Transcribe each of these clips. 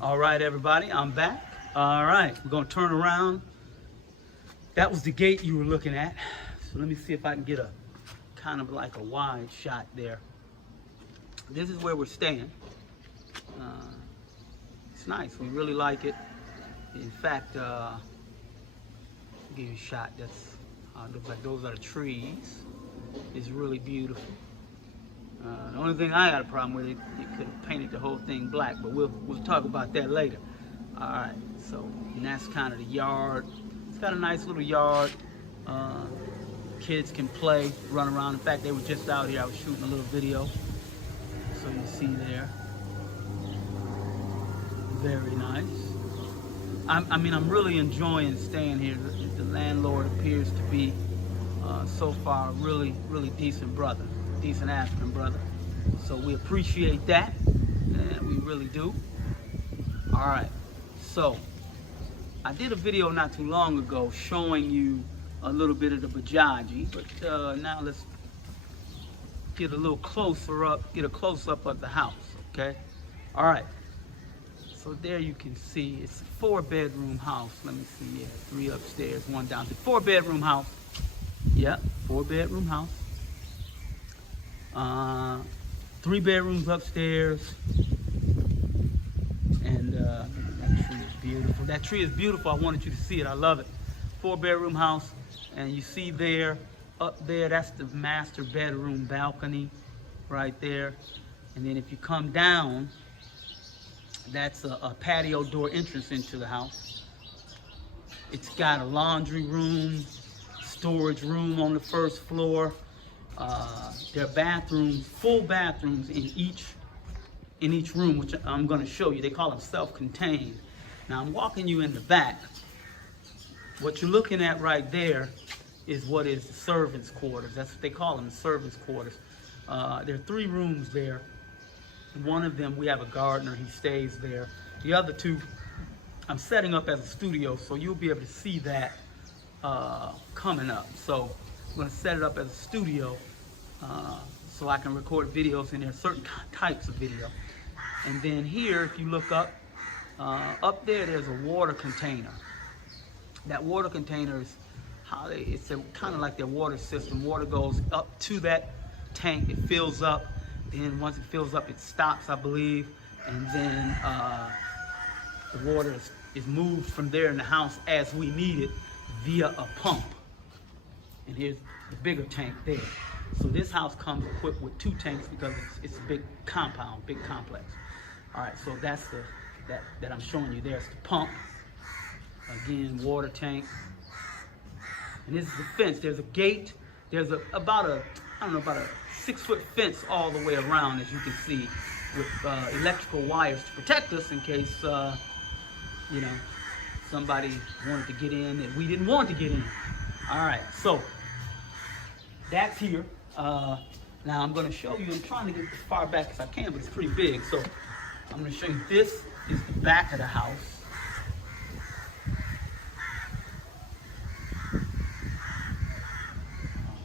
All right, everybody, I'm back. All right, we're gonna turn around. That was the gate you were looking at. So let me see if I can get a kind of like a wide shot there. This is where we're staying. It's nice, we really like it. In fact, I'll give you a shot. That's looks like those are the trees. It's really beautiful. The only thing I got a problem with it, you could have painted the whole thing black, but we'll talk about that later. All right, so and that's kind of the yard. It's got a nice little yard. Kids can play, run around. In fact, they were just out here. I was shooting a little video, so you see there. Very nice. I'm really enjoying staying here. The landlord appears to be, so far, really decent brother. Decent African brother, so we appreciate that, and we really do. All right, so I did a video not too long ago showing you a little bit of the Bajaji, but now let's get a little closer up, get a close-up of the house, okay? All right, so there you can see it's a 4-bedroom house. Let me see, yeah, 3 upstairs, 1 downstairs. 4-bedroom house. Yeah, 4-bedroom house. 3 bedrooms upstairs, and that tree is beautiful. That tree is beautiful. I wanted you to see it. I love it. 4-bedroom house, and you see there, up there, that's the master bedroom balcony right there. And then if you come down, that's a patio door entrance into the house. It's got a laundry room, storage room on the first floor. There are bathrooms, full bathrooms in each room, which I'm going to show you. They call them self-contained. Now I'm walking you in the back. What you're looking at right there is what is the servants' quarters. That's what they call them, the servants' quarters. There are 3 rooms there. One of them, we have a gardener. He stays there. The other 2, I'm setting up as a studio, so you'll be able to see that coming up. So I'm going to set it up as a studio so I can record videos in there, certain types of video. And then here, if you look up, up there, there's a water container. That water container is how it's kind of like their water system. Water goes up to that tank, it fills up. Then once it fills up, it stops, I believe. And then the water is moved from there in the house as we need it via a pump. And here's the bigger tank there. So this house comes equipped with 2 tanks because it's a big compound, big complex. All right, so that's that I'm showing you. There's the pump. Again, water tank. And this is the fence. There's a gate. There's about a 6-foot fence all the way around, as you can see, with electrical wires to protect us in case, somebody wanted to get in and we didn't want to get in. All right, so that's here. Now I'm going to show you. I'm trying to get as far back as I can, but it's pretty big. So I'm going to show you. This is the back of the house.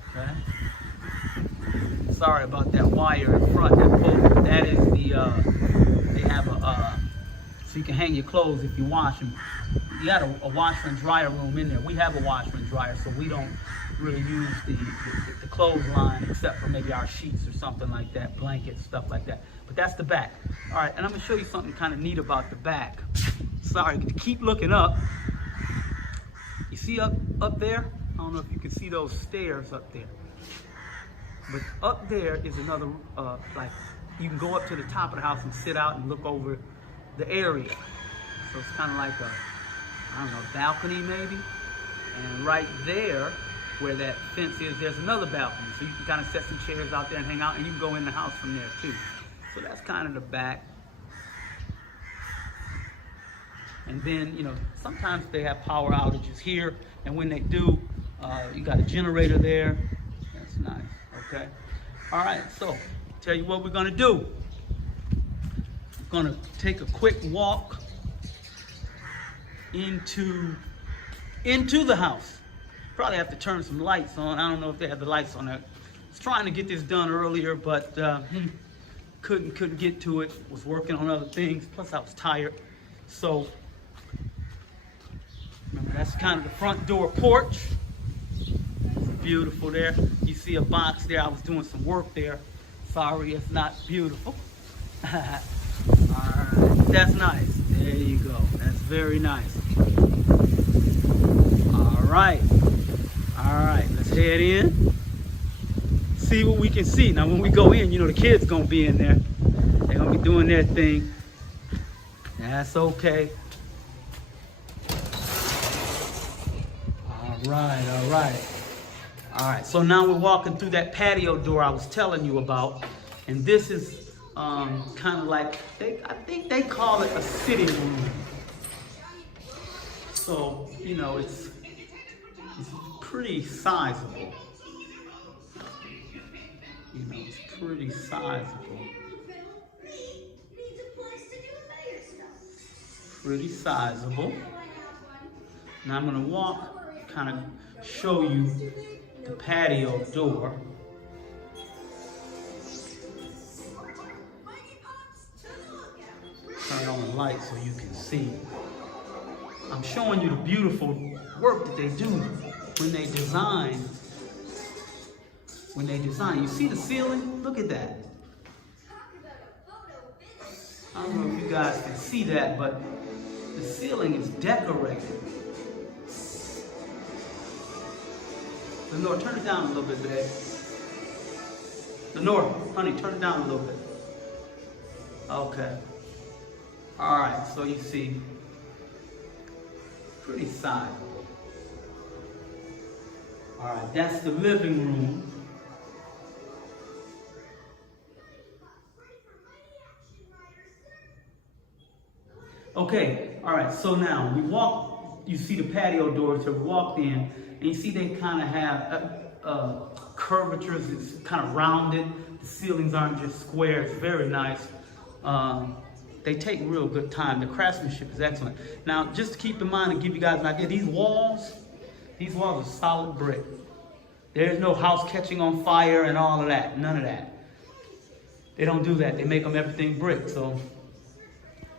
Okay. Sorry about that wire in front. That pole. That is the. They have a so you can hang your clothes if you wash them. You got a washer and dryer room in there. We have a washer and dryer, so we don't really use the clothesline except for maybe our sheets or something like that, blankets, stuff like that. But that's the back. All right, and I'm gonna show you something kind of neat about the back. Sorry, keep looking up. You see up there? I don't know if you can see those stairs up there. But up there is another, like, you can go up to the top of the house and sit out and look over the area. So it's kind of like a, I don't know, balcony maybe. And right there, where that fence is, there's another balcony. So you can kind of set some chairs out there and hang out, and you can go in the house from there too. So that's kind of the back. And then, sometimes they have power outages here, and when they do, you got a generator there. That's nice, okay? All right, so tell you what we're gonna do. We're gonna take a quick walk into the house. Probably have to turn some lights on. I don't know if they have the lights on there. I was trying to get this done earlier, but couldn't get to it. Was working on other things. Plus I was tired. So, remember, that's kind of the front door porch. Beautiful there. You see a box there. I was doing some work there. Sorry, it's not beautiful. Alright, that's nice. There you go. That's very nice. Alright. Alright, let's head in. See what we can see. Now when we go in, you know the kids gonna be in there. They're gonna be doing their thing. That's okay. Alright, alright. Alright, so now we're walking through that patio door I was telling you about. And this is kind of like, I think they call it a sitting room. So, you know, it's pretty sizable. You know, it's pretty sizable. Pretty sizable. Now I'm going to walk, kind of show you the patio door. Turn on the light so you can see. I'm showing you the beautiful work that they do when they design. You see the ceiling? Look at that. I don't know if you guys can see that, but the ceiling is decorated. Lenore, turn it down a little bit, babe. Lenore, honey, turn it down a little bit. Okay. Alright, so you see, pretty sizable. Alright, that's the living room. Okay, alright, so now we walk, you see the patio doors that we walked in, and you see they kind of have curvatures, it's kind of rounded. The ceilings aren't just square, it's very nice. They take real good time. The craftsmanship is excellent. Now, just to keep in mind and give you guys an idea, these walls are solid brick. There's no house catching on fire and all of that, none of that. They don't do that. They make them everything brick, so.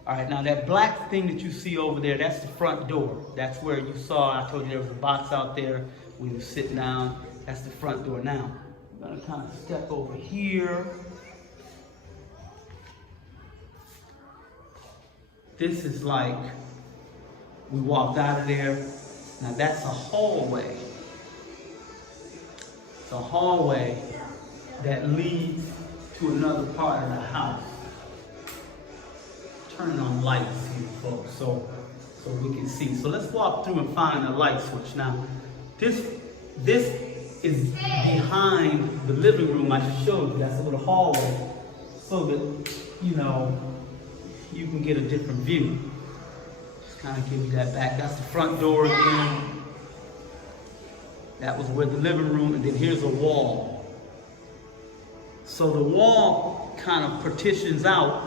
All right, now that black thing that you see over there, that's the front door. That's where you saw, I told you there was a box out there when you sit down. That's the front door. Now, I'm gonna kind of step over here. This is like, we walked out of there. Now that's a hallway. It's a hallway that leads to another part of the house. Turning on lights here, folks, so we can see. So let's walk through and find the light switch. Now, this is behind the living room I just showed you. That's a little hallway, so that, you know, you can get a different view. Just kind of give you that back. That's the front door again. That was where the living room, and then here's a wall. So the wall kind of partitions out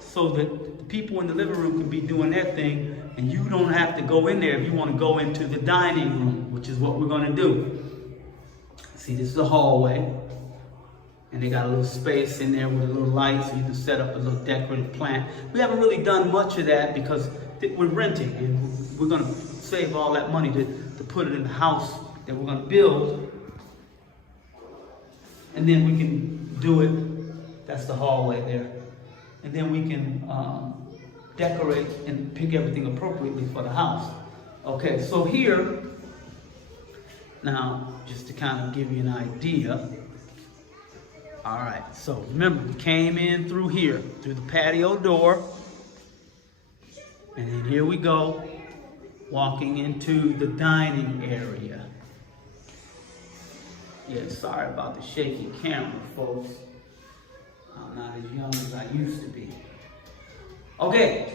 so that the people in the living room can be doing their thing, and you don't have to go in there if you want to go into the dining room, which is what we're going to do. See, this is the hallway. And they got a little space in there with a little light so you can set up a little decorative plant. We haven't really done much of that because we're renting, and we're going to save all that money to put it in the house that we're going to build. And then we can do it. That's the hallway there. And then we can decorate and pick everything appropriately for the house. Okay, so here, now, just to kind of give you an idea. All right, so remember, we came in through here, through the patio door. And then here we go, walking into the dining area. Yeah, sorry about the shaky camera, folks. I'm not as young as I used to be. Okay.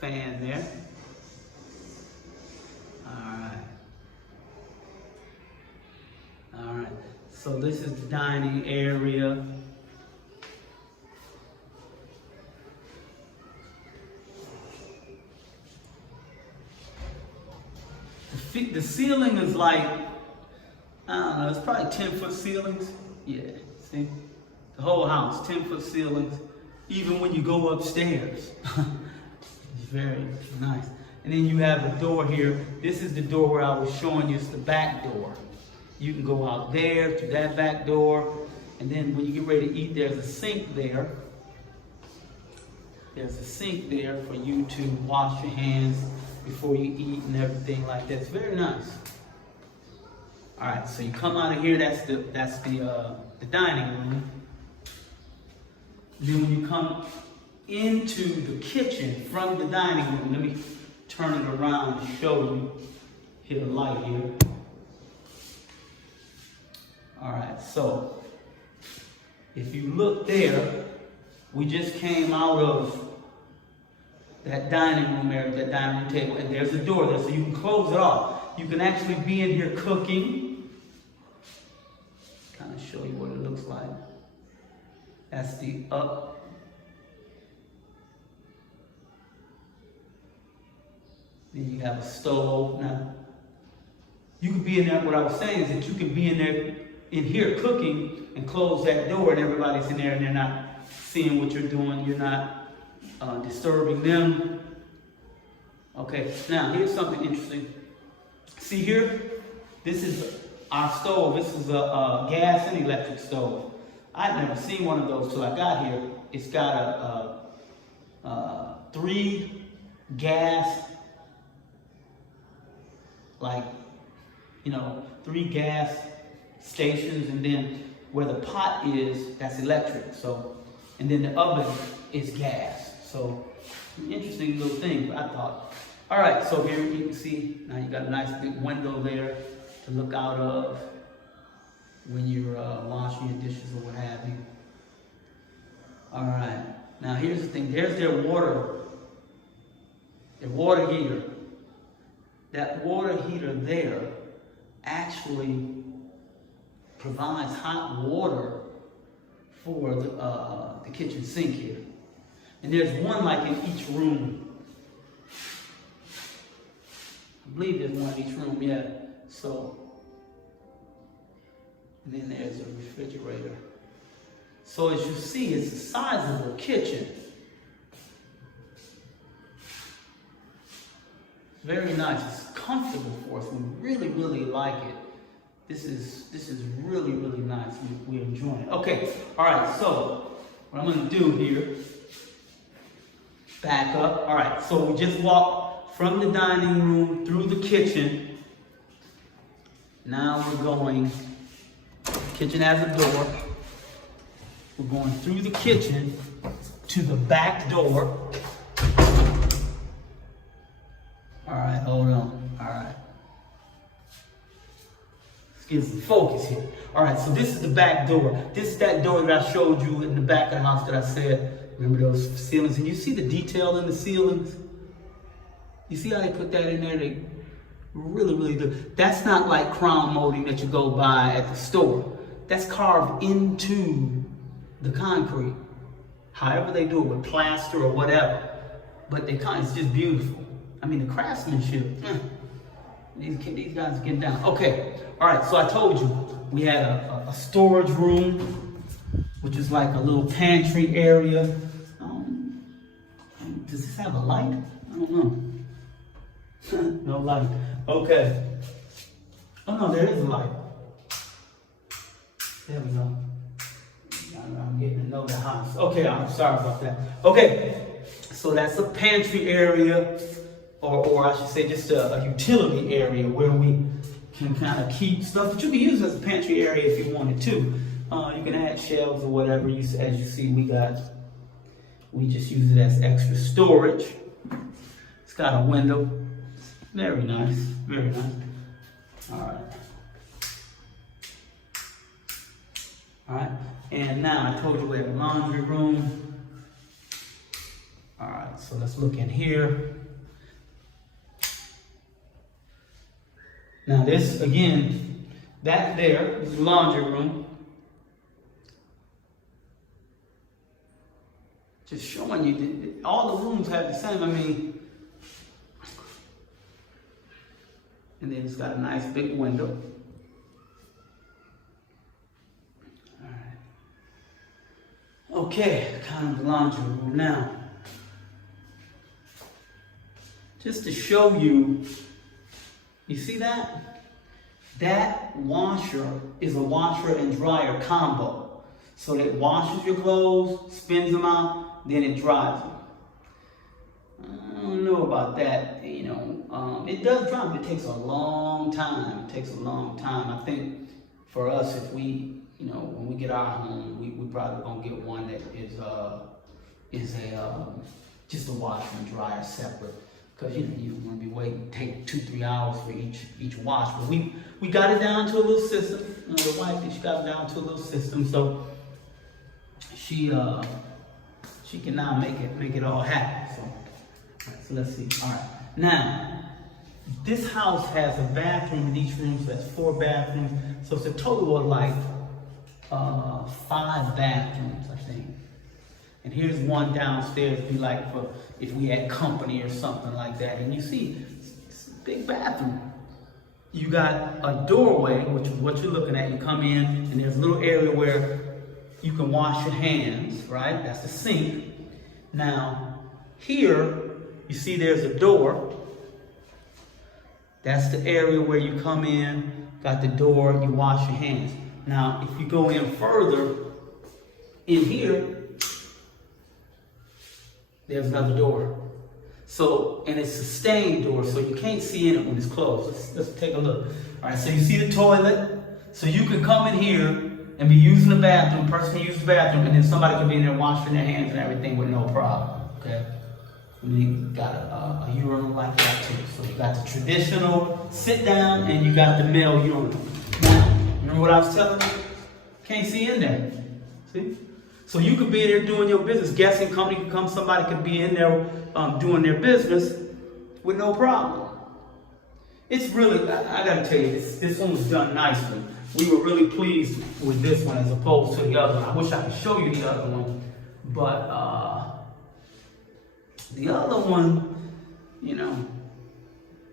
Fan there. All right, so this is the dining area. The ceiling is like, I don't know, it's probably 10-foot ceilings. Yeah, see? The whole house, 10-foot ceilings, even when you go upstairs. It's very nice. And then you have a door here. This is the door where I was showing you. It's the back door. You can go out there to that back door. And then when you get ready to eat, there's a sink there. There's a sink there for you to wash your hands before you eat and everything like that. It's very nice. All right, so you come out of here. That's the dining room. Then when you come into the kitchen from the dining room, let me turn it around and show you. Hit a light here. All right, so if you look there, we just came out of that dining room area, that dining room table, and there's a door there, so you can close it off. You can actually be in here cooking. Kind of show you what it looks like. That's the up. Then you have a stove. Now, you could be in there. What I was saying is that you can be in there, in here cooking, and close that door, and everybody's in there, and they're not seeing what you're doing. You're not disturbing them. Okay, now here's something interesting. See here, this is our stove. This is a gas and electric stove. I'd never seen one of those till I got here. It's got a 3 gas, like, 3 gas stations, and then where the pot is, that's electric. So, and then the oven is gas. So, interesting little thing, I thought. All right, so here you can see, now you got a nice big window there to look out of when you're washing your dishes or what have you. All right, now here's the thing. There's their water heater. That water heater there actually provides hot water for the kitchen sink here. And there's one like in each room. I believe there's one in each room, yeah. So, and then there's a refrigerator. So as you see, it's a sizable kitchen. Very nice. It's comfortable for us. We really, really like it. This is really, really nice. We're enjoying it. Okay, all right, so what I'm going to do here, back up. All right, so we just walked from the dining room through the kitchen. Now we're going, kitchen has a door. We're going through the kitchen to the back door. All right, hold on. All right. Let's get some focus here. All right, so this is the back door. This is that door that I showed you in the back of the house that I said, remember those ceilings? And you see the detail in the ceilings? You see how they put that in there? They really, really do. That's not like crown molding that you go buy at the store. That's carved into the concrete. However they do it, with plaster or whatever. But it's just beautiful. I mean, the craftsmanship. These guys are getting down. Okay, all right, so I told you we had a storage room, which is like a little pantry area. Does this have a light? I don't know. No light. Okay. Oh no, there is a light. There we go. I'm getting to know the house. Okay, I'm sorry about that. Okay, so that's a pantry area, or I should say just a utility area where we can kind of keep stuff, but you can use it as a pantry area if you wanted to. You can add shelves or whatever. As you see, we just use it as extra storage. It's got a window. Very nice, very nice. All right. All right, and now I told you we have a laundry room. All right, so let's look in here. Now this, again, that there is the laundry room. Just showing you that all the rooms have the same, and then it's got a nice big window. Okay, kind of the laundry room now. Just to show you, you see that? That washer is a washer and dryer combo. So it washes your clothes, spins them out, then it dries them. I don't know about that, you know. It does dry, but it takes a long time. It takes a long time. I think for us, if we, you know, when we get our home, we probably gonna get one that is just a washer and dryer separate. Because you know, you don't want to be waiting, take 2-3 hours for each wash. But we got it down to a little system. You know, the wife, she got it down to a little system, so she can now make it all happen. So let's see. All right. Now, this house has a bathroom in each room, so that's 4 bathrooms. So it's a total of like 5 bathrooms, I think. And here's one downstairs, be like for if we had company or something like that. And you see, it's a big bathroom. You got a doorway, which is what you're looking at. You come in, and there's a little area where you can wash your hands, right? That's the sink. Now, here, you see there's a door. That's the area where you come in, got the door, you wash your hands. Now, if you go in further, in here, there's another door. So, and it's a stained door, so you can't see in it when it's closed. Let's take a look. All right, so you see the toilet. So you can come in here and be using the bathroom, person can use the bathroom, and then somebody can be in there washing their hands and everything with no problem, okay? And then you got a urinal like that too. So you got the traditional sit down, and you got the male urinal. Now, remember what I was telling you? Can't see in there, see? So you could be in there doing your business. Guessing company could come, somebody could be in there doing their business with no problem. It's really, I gotta tell you, this one was done nicely. We were really pleased with this one as opposed to the other one. I wish I could show you the other one, but the other one, you know,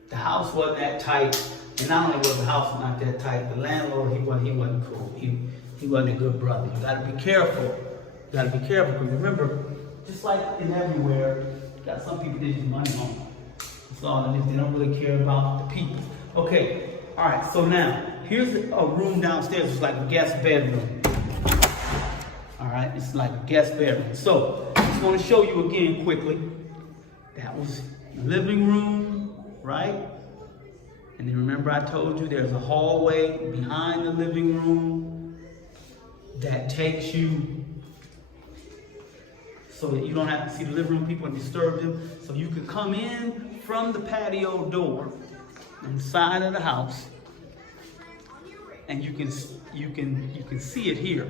the house wasn't that tight. And not only was the house not that tight, the landlord, he wasn't cool. He wasn't a good brother. You gotta be careful. You gotta be careful, because remember, just like in everywhere, you got some people that use money on them. That's all it is. They don't really care about the people. Okay, all right, so now, here's a room downstairs. It's like a guest bedroom. All right, it's like a guest bedroom. So, I just want to show you again quickly. That was the living room, right? And then remember I told you there's a hallway behind the living room that takes you so that you don't have to see the living room people and disturb them. So you can come in from the patio door on the side of the house, and you can see it here.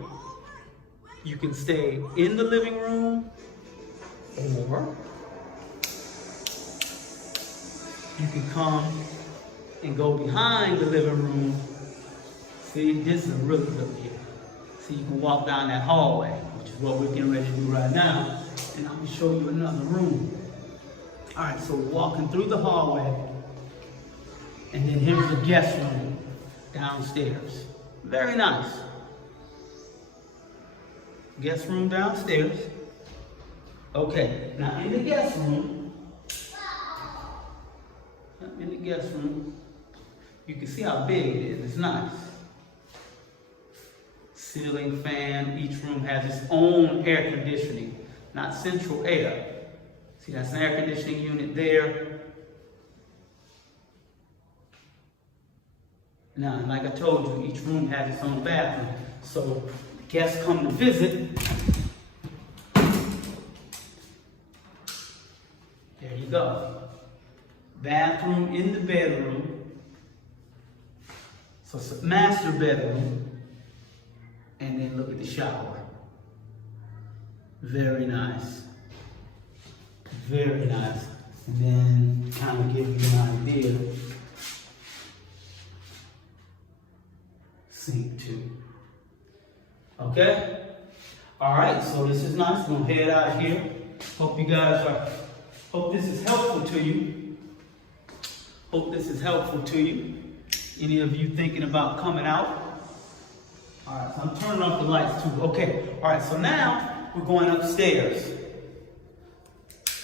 You can stay in the living room, or you can come and go behind the living room. See, this is a really good view. See, you can walk down that hallway, which is what we're getting ready to do right now. And I'm gonna show you another room. All right, so walking through the hallway, and then here's the guest room downstairs. Very nice. Guest room downstairs. Okay, now in the guest room, you can see how big it is. It's nice. Ceiling fan. Each room has its own air conditioning, not central air. See, that's an air conditioning unit there. Now, like I told you, each room has its own bathroom. So guests come to visit. There you go. Bathroom in the bedroom. So it's a master bedroom. And then look at the shower. Very nice. Very nice. And then kind of give you an idea. Sink too. Okay? Alright, so this is nice. We're gonna head out of here. Hope this is helpful to you. Hope this is helpful to you. Any of you thinking about coming out? Alright, so I'm turning off the lights too. Okay, alright, so now we're going upstairs.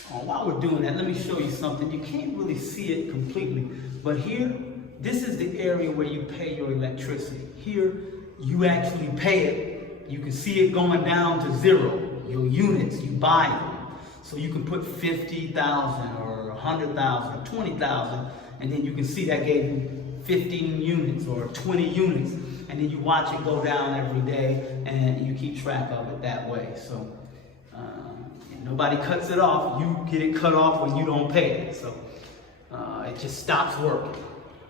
While we're doing that, let me show you something. You can't really see it completely, but here, this is the area where you pay your electricity. Here, you actually pay it. You can see it going down to 0. Your units, you buy them. So you can put 50,000 or 100,000 or 20,000, and then you can see that gave you 15 units or 20 units, and then you watch it go down every day, and you keep track of it that way. So nobody cuts it off. You get it cut off when you don't pay it. So it just stops working.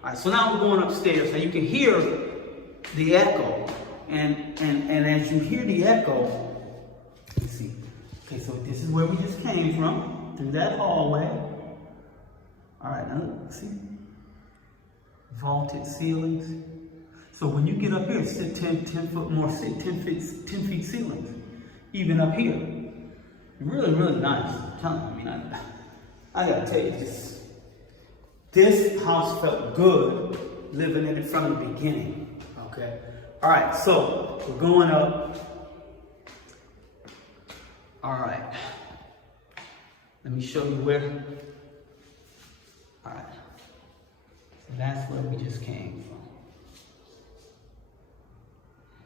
All right, so now we're going upstairs. Now you can hear the echo, and as you hear the echo, let's see. Okay, so this is where we just came from, through that hallway. All right, now see, vaulted ceilings. So when you get up here, it's 10 foot more, 10 feet ceilings, even up here. Really, really nice. I'm telling you, I mean, I gotta tell you, this house felt good living in it from the beginning. Okay. All right, so we're going up. All right. Let me show you where. All right. So that's where we just came from.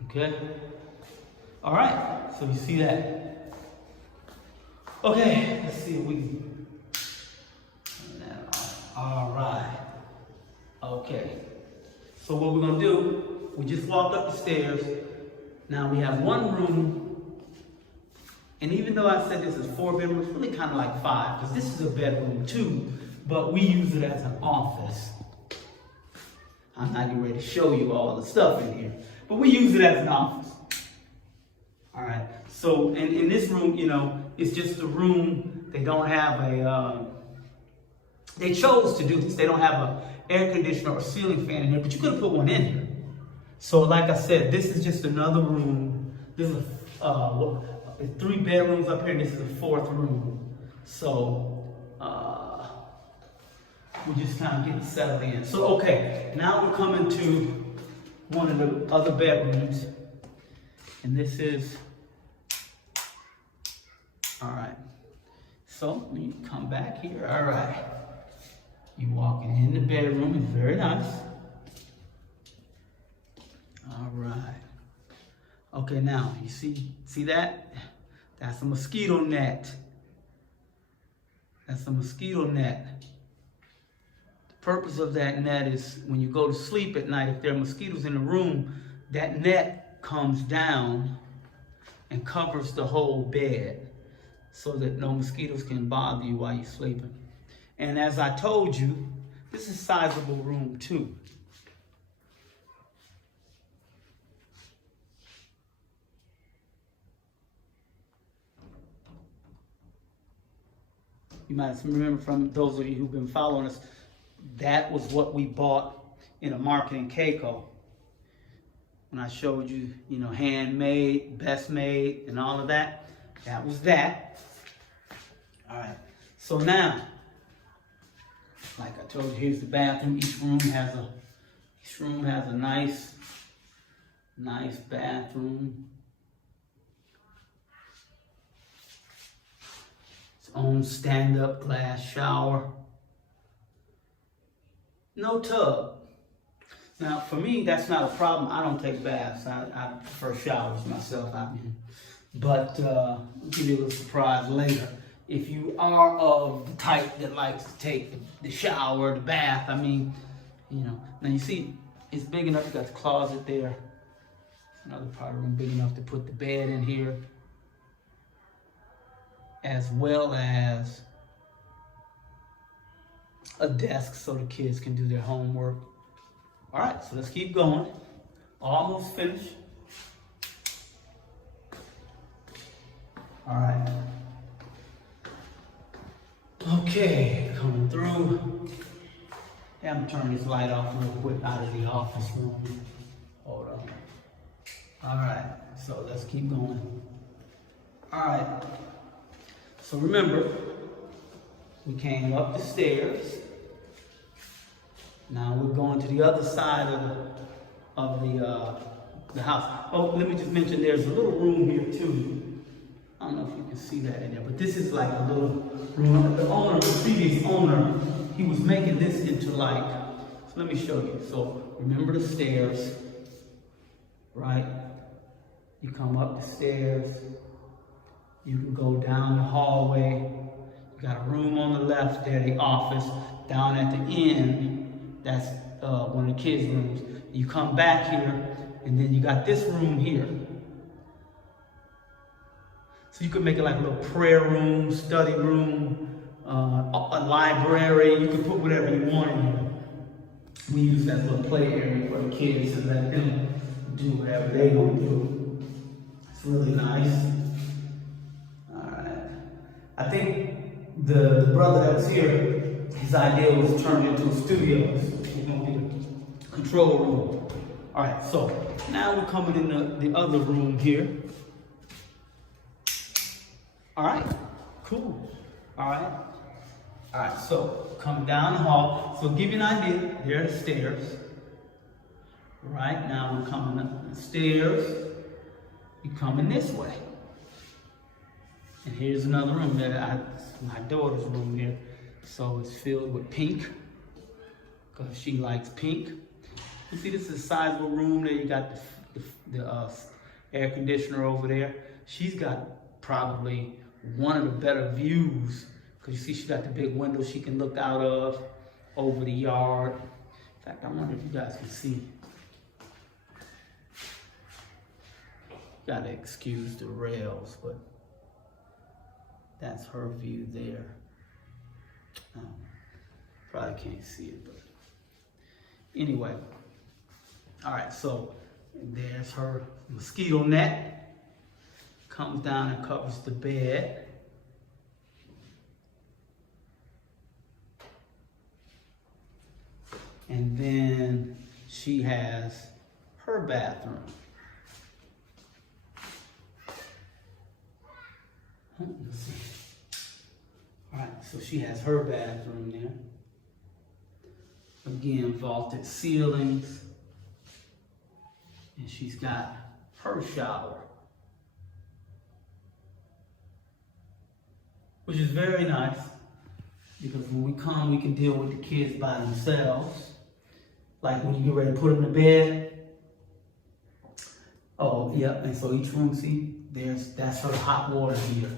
Okay. All right. So you see that. Okay. Let's see if we can. Turn that off. All right. Okay. So what we're gonna do? We just walked up the stairs. Now we have one room. And even though I said this is 4 bedrooms, it's really kind of like 5, because this is a bedroom too, but we use it as an office. I'm not getting ready to show you all the stuff in here, but we use it as an office. All right, so in this room, you know, it's just a room. They don't have they chose to do this. They don't have an air conditioner or ceiling fan in here, but you could have put one in here. So like I said, this is just another room. This is 3 bedrooms up here, and this is the 4th room. So we're just kind of getting settled in. So okay, now we're coming to one of the other bedrooms, and this is, all right. So when you come back here, all right, you walking in the bedroom, it's very nice. All right. Okay, now you see that? That's a mosquito net. That's a mosquito net. The purpose of that net is when you go to sleep at night, if there are mosquitoes in the room, that net comes down and covers the whole bed so that no mosquitoes can bother you while you're sleeping. And as I told you, this is a sizable room too. You might remember from those of you who've been following us, that was what we bought in a market in Keiko. When I showed you, you know, handmade, best made, and all of that, that was that. All right, so now, like I told you, here's the bathroom. Each room has a nice bathroom. Own stand-up glass shower. No tub. Now, for me, that's not a problem. I don't take baths. I prefer showers myself. But I'll give you a little surprise later. If you are of the type that likes to take the shower, the bath, I mean, you know. Now you see, it's big enough. You got the closet there. It's another part of the room big enough to put the bed in here, as well as a desk so the kids can do their homework. All right, so let's keep going. Almost finished. All right. Okay, coming through. Yeah, I'm gonna turn this light off real quick out of the office room. Hold on. All right, so let's keep going. All right. So remember, we came up the stairs. Now we're going to the other side of the house. Oh, let me just mention there's a little room here too. I don't see that in there, but this is like a little room. The owner, the previous owner, he was making this into like, so let me show you. So remember the stairs, right? You come up the stairs, you can go down the hallway. You got a room on the left there, the office. Down at the end, that's one of the kids' rooms. You come back here, and then you got this room here. So you could make it like a little prayer room, study room, a library. You can put whatever you want in here. We use that little play area for the kids and let them do whatever they gonna do. It's really nice. All right. I think the brother that was here, his idea was turned into a studio. It's gonna be a control room. All right, so now we're coming in the other room here. All right, cool. All right, so come down the hall. So give you an idea, there are the stairs. Right, now we're coming up the stairs. You're coming this way. And here's another room that my daughter's room here. So it's filled with pink, because she likes pink. You see, this is a sizable room there. You got the air conditioner over there. She's got probably one of the better views, because you see she got the big window she can look out of over the yard. In fact, I wonder if you guys can see. Gotta excuse the rails, but that's her view there. Probably can't see it, but anyway. All right, so there's her mosquito net. Comes down and covers the bed. And then she has her bathroom. Let's see. All right, so she has her bathroom there. Again, vaulted ceilings. And she's got her shower, which is very nice, because when we come, we can deal with the kids by themselves. Like when you get ready to put them to bed. Oh, yeah, and so each room, see, that's her hot water heater.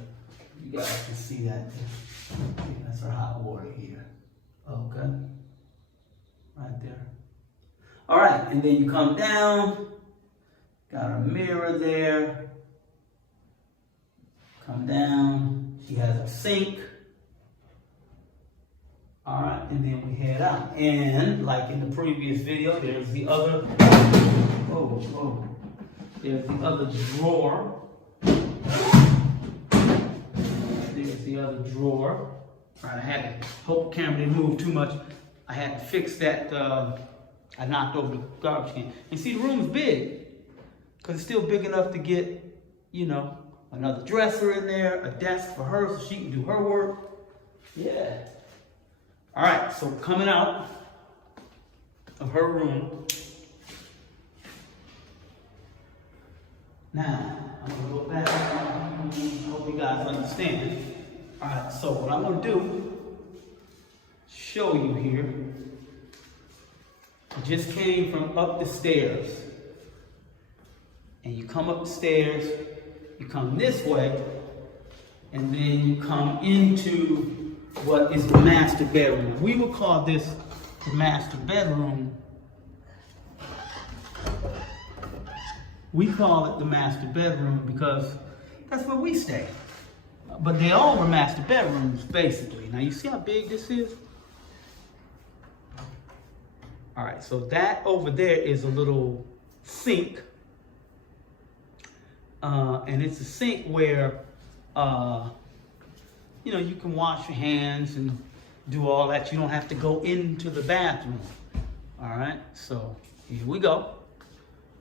You guys can see that there. That's her hot water heater. Okay. Right there. All right, and then you come down. Got a mirror there. Come down. She has a sink. All right, and then we head out. And like in the previous video, there's the other. There's the other drawer. There's the other drawer. All right, I had to hope the camera didn't move too much. I had to fix that. I knocked over the garbage can. And see, the room's big. Because it's still big enough to get, you know, another dresser in there, a desk for her so she can do her work. Yeah. All right, so coming out of her room. Now, I'm going to go back. I hope you guys understand. All right, so what I'm going to do, show you here. I just came from up the stairs. And you come up the stairs, you come this way, and then you come into what is the master bedroom. We would call this the master bedroom. We call it the master bedroom because that's where we stay. But they all were master bedrooms, basically. Now you see how big this is? All right, so that over there is a little sink. And it's a sink where, you know, you can wash your hands and do all that. You don't have to go into the bathroom. All right, so here we go.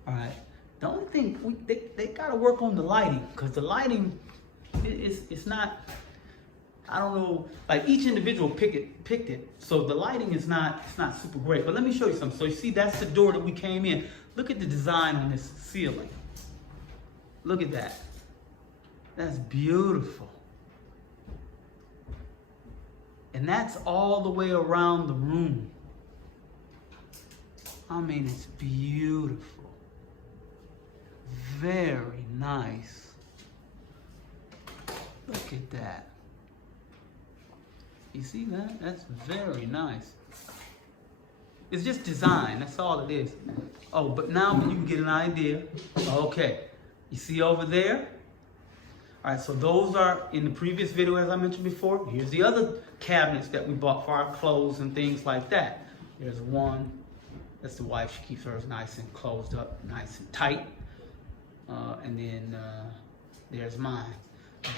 All right, the only thing, they got to work on the lighting, because the lighting, it's not, I don't know, like each individual picked it. So the lighting is it's not super great. But let me show you something. So you see, that's the door that we came in. Look at the design on this ceiling. Look at that. That's beautiful. And that's all the way around the room. I mean, it's beautiful. Very nice. Look at that. You see that? That's very nice. It's just design, that's all it is. Oh, but now you can get an idea. Okay, you see over there? All right, so those are in the previous video, as I mentioned before. Here's the other cabinets that we bought for our clothes and things like that. There's one, that's the wife, she keeps hers nice and closed up, nice and tight. And then there's mine.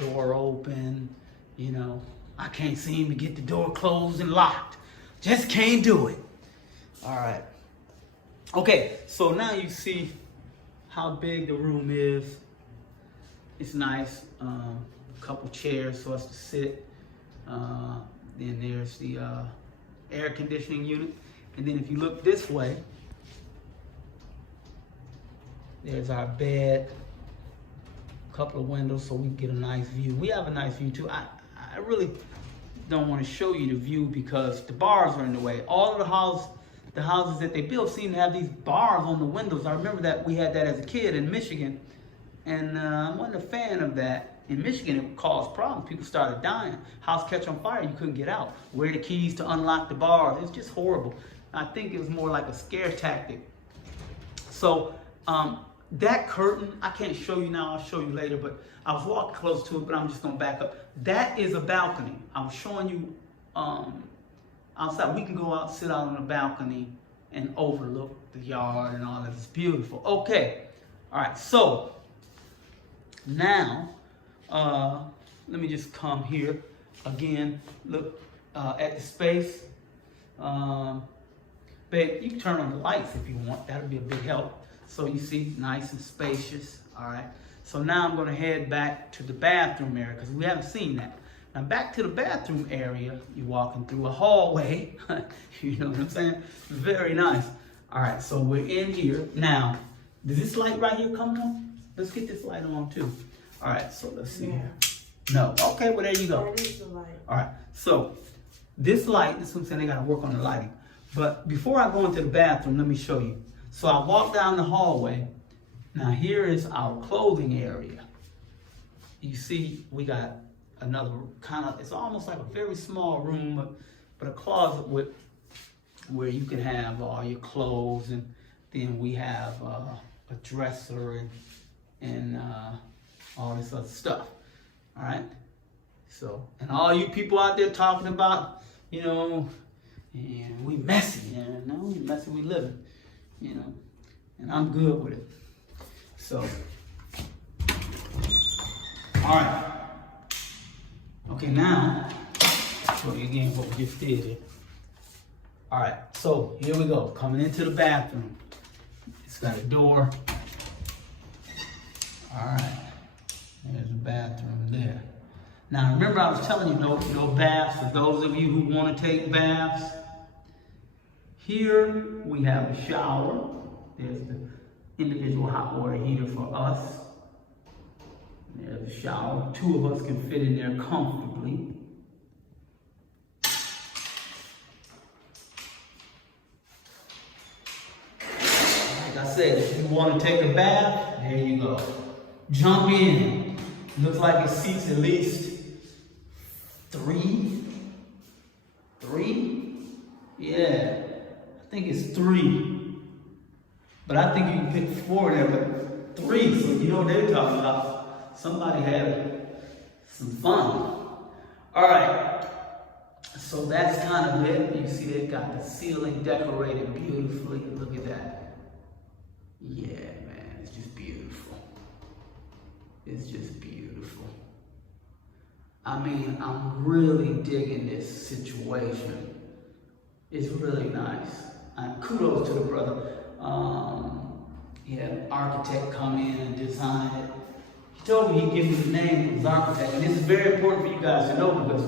Door open, you know. I can't seem to get the door closed and locked. Just can't do it. All right. Okay, so now you see how big the room is. It's nice. A couple chairs for us to sit. Then there's the air conditioning unit. And then if you look this way, there's our bed. A couple of windows so we can get a nice view. We have a nice view too. I really don't want to show you the view because the bars are in the way. All of the houses that they build seem to have these bars on the windows. I remember that we had that as a kid in Michigan, and I wasn't a fan of that. In Michigan, it caused problems. People started dying. House catch on fire, you couldn't get out. Where are the keys to unlock the bars? It's just horrible. I think it was more like a scare tactic. So that curtain, I can't show you now, I'll show you later, but I was walking close to it, but I'm just gonna back up. That is a balcony. I was showing you outside. We can go out, sit out on the balcony and overlook the yard and all that. It's beautiful. Okay, all right, so now, let me just come here again, look at the space. Babe, you can turn on the lights if you want, that'll be a big help. So you see, nice and spacious, all right? So now I'm gonna head back to the bathroom area because we haven't seen that. Now back to the bathroom area, you're walking through a hallway, you know what I'm saying? Very nice. All right, so we're in here. Now, does this light right here come on? Let's get this light on too. All right, so let's see. Yeah. No, okay, well there you go. That is the light. All right, so this light, this is what I'm saying, they gotta work on the lighting. But before I go into the bathroom, let me show you. So I walk down the hallway. Now here is our clothing area. You see, we got another kind of, it's almost like a very small room, but a closet with where you can have all your clothes, and then we have a dresser and all this other stuff. All right. So, and all you people out there talking about, you know, and we messy, and no, we messy, we living, you know, and I'm good with it. So, all right. Okay, now, I'll show you again what we just did here. All right, so here we go, coming into the bathroom. It's got a door. All right, there's a bathroom there. Now, remember I was telling you no baths for those of you who want to take baths. Here we have a shower. There's the individual hot water heater for us. There's a shower. Two of us can fit in there comfortably. Like I said, if you want to take a bath, there you go. Jump in. Looks like it seats at least three? Yeah, I think it's 3. But I think you can pick 4 there, but 3, so you know what they're talking about. Somebody had some fun. All right, so that's kind of it. You see they've got the ceiling decorated beautifully. Look at that. Yeah, man, it's just beautiful. It's just beautiful. I mean, I'm really digging this situation. It's really nice. Kudos to the brother. He had an architect come in and design it. He told me he'd give me the name of his architect. And this is very important for you guys to know because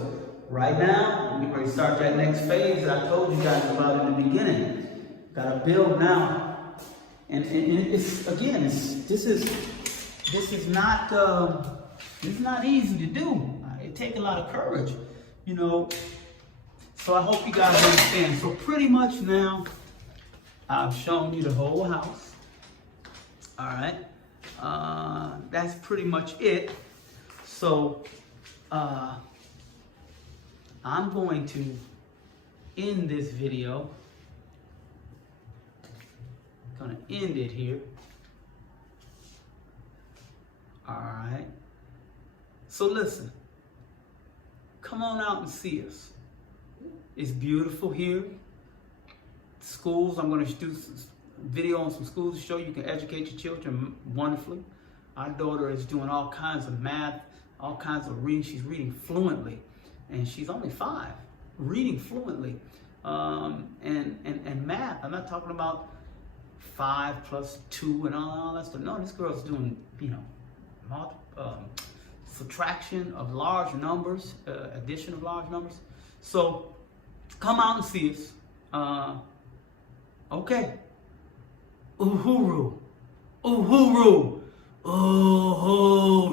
right now, we're ready to start that next phase that I told you guys about in the beginning. Got to build now. And it's, again, this is not It's not easy to do. It takes a lot of courage, you know. So I hope you guys understand. So pretty much now, I've shown you the whole house. All right. That's pretty much it. So I'm going to end this video. Gonna end it here. All right. So listen, come on out and see us. It's beautiful here. Schools, I'm going to do some video on some schools to show you can educate your children wonderfully. Our daughter is doing all kinds of math, all kinds of reading. She's reading fluently, and she's only 5, reading fluently. And math, I'm not talking about 5 plus 2 and all that stuff. No, this girl's doing, you know, subtraction of large numbers, addition of large numbers. So come out and see us. Okay. Uhuru. Uhuru. Uhuru.